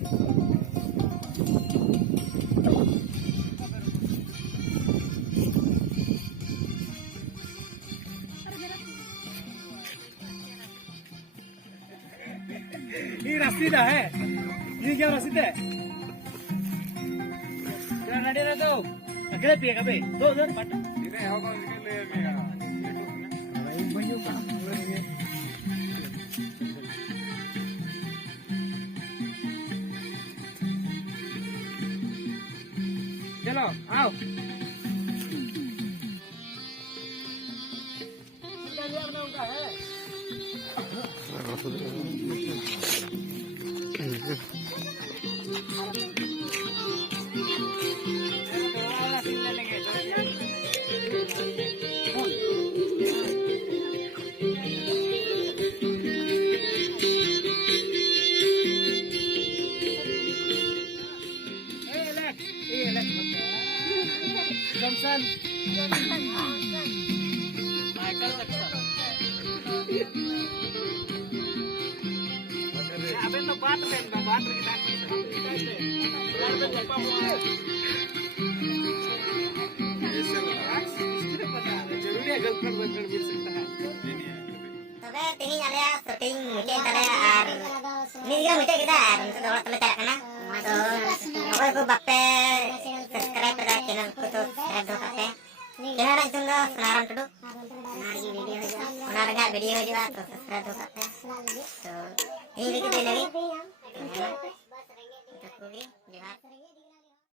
ये रसीद है, ये क्या रसीद है? क्या नडी ना तो अगले पिए कभी 2000 बट इन्हें होगा इसके लिए मेरा भाई बनियो काम चलो आओ जॉनसन माइकल जैक्सन अबे तो बात की जरूरी है गर्लफ्रेंड बॉयफ्रेंड मिल सकता है तबे तेही आले शूटिंग मुचे तले आर निगा मुचे kita untuk orang tele tak kena तो अगर को बापे सब्सक्राइब करा चैनल को तो सब्सक्राइब दो करते channel itu dah sekarang tuh menarik video juga तो सब्सक्राइब दो करते तो ini kita lagi untuk